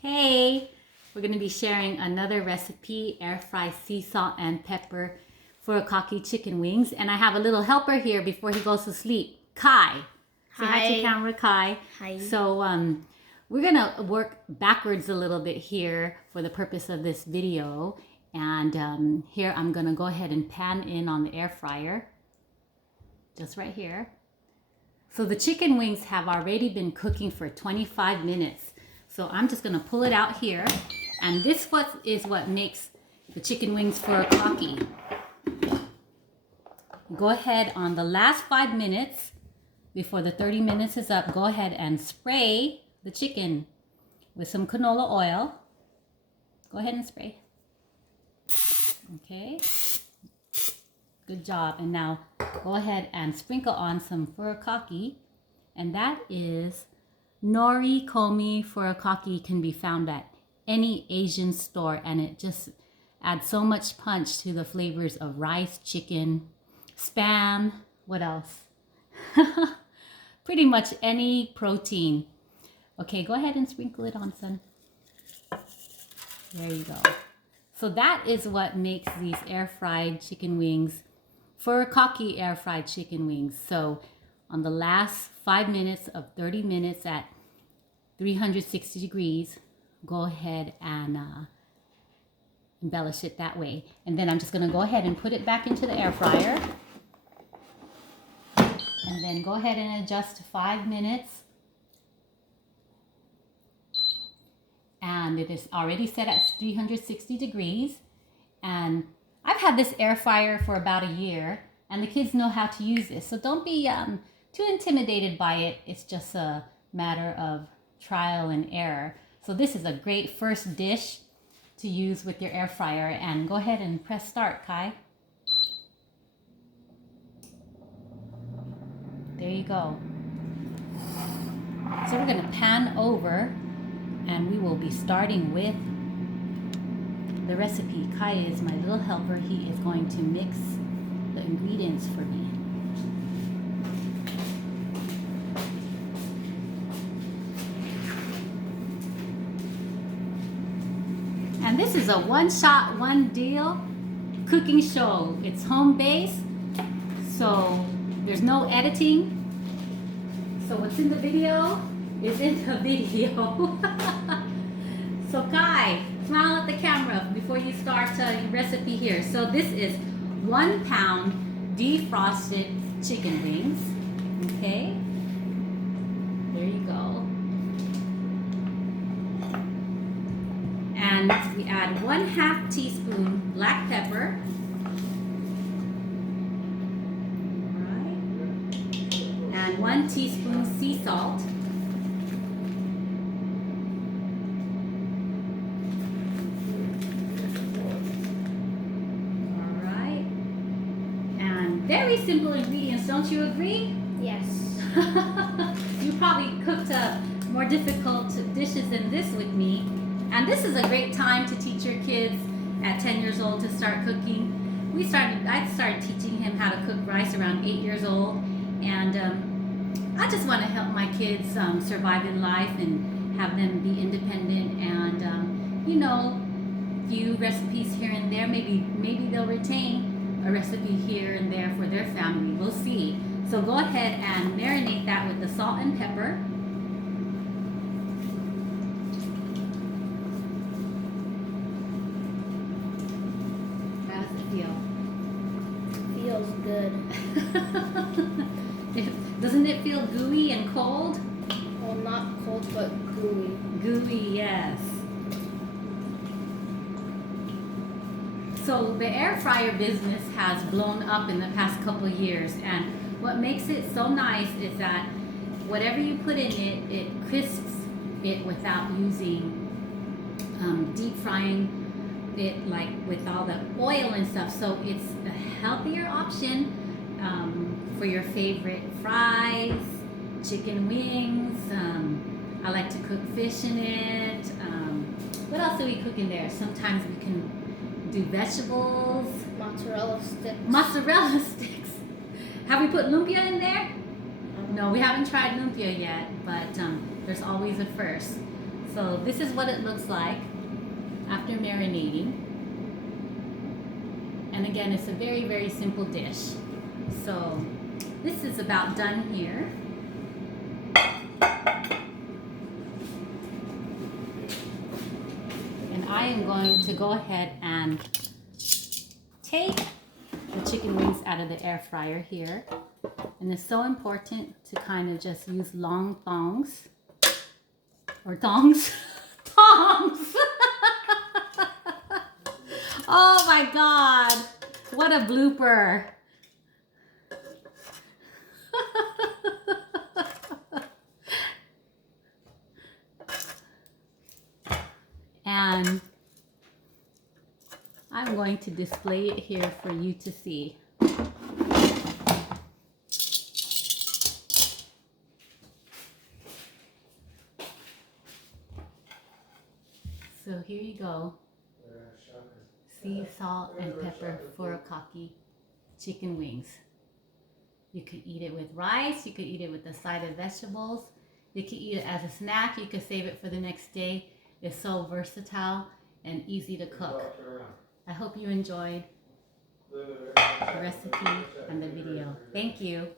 Hey, we're going to be sharing another recipe, air fry sea salt and pepper furikaki chicken wings. And I have a little helper here before he goes to sleep, Kai. Say hi to camera, Kai. Hi. So we're going to work backwards a little bit here for the purpose of this video. And here I'm going to go ahead and pan in on the air fryer, just right here. So the chicken wings have already been cooking for 25 minutes. So I'm just gonna pull it out here. And this is what makes the chicken wings furikaki. Go ahead on the last 5 minutes, before the 30 minutes is up, go ahead and spray the chicken with some canola oil. Go ahead and spray. Okay. Good job. And now go ahead and sprinkle on some furikaki. And that is nori komi furikaki. Can be found at any Asian store. And it just adds so much punch to the flavors of rice, chicken, spam. What else? Pretty much any protein. Okay, go ahead and sprinkle it on, son. There you go. So that is what makes these air fried chicken wings furikaki air fried chicken wings. So on the last 5 minutes of 30 minutes at 360 degrees, go ahead and embellish it that way. And then I'm just going to go ahead and put it back into the air fryer. And then go ahead and adjust to 5 minutes. And it is already set at 360 degrees. And I've had this air fryer for about a year, and the kids know how to use this. So don't be too intimidated by it. It's just a matter of trial and error. So this is a great first dish to use with your air fryer. And go ahead and press start, Kai. There you go. So we're going to pan over, and we will be starting with the recipe. Kai is my little helper. He is going to mix the ingredients for me. And this is a one-shot, one-deal cooking show. It's home-based, so there's no editing. So what's in the video is in the video. So Kai, smile at the camera before you start your recipe here. So this is 1 pound defrosted chicken wings. Okay, there you go. And we add 1/2 teaspoon black pepper. All right. And 1 teaspoon sea salt. Very simple ingredients, don't you agree? Yes. You probably cooked more difficult dishes than this with me. And this is a great time to teach your kids at 10 years old to start cooking. I started teaching him how to cook rice around 8 years old. And I just want to help my kids survive in life and have them be independent. And, you know, a few recipes here and there, maybe they'll retain a recipe here and there for their family. We'll see. So go ahead and marinate that with the salt and pepper. How does it feel? Feels good. Doesn't it feel gooey and cold? Well, not cold, but gooey. Gooey, yes. So the air fryer business has blown up in the past couple of years, and what makes it so nice is that whatever you put in it, it crisps it without using deep frying it, like with all the oil and stuff. So it's a healthier option for your favorite fries, chicken wings. I like to cook fish in it. What else do we cook in there? Sometimes we can do vegetables. Mozzarella sticks. Mozzarella sticks. Have we put lumpia in there? No, we haven't tried lumpia yet, but there's always a first. So this is what it looks like after marinating. And again, it's a very, very simple dish. So this is about done here. And I am going to go ahead and take the chicken wings out of the air fryer here. And it's so important to kind of just use long thongs. Or tongs. Tongs! Oh my God! What a blooper! And I'm going to display it here for you to see. So here you go. Sea salt and pepper furikaki chicken wings. You could eat it with rice. You could eat it with a side of vegetables. You could eat it as a snack. You could save it for the next day. It's so versatile and easy to cook. I hope you enjoyed the recipe and the video. Thank you.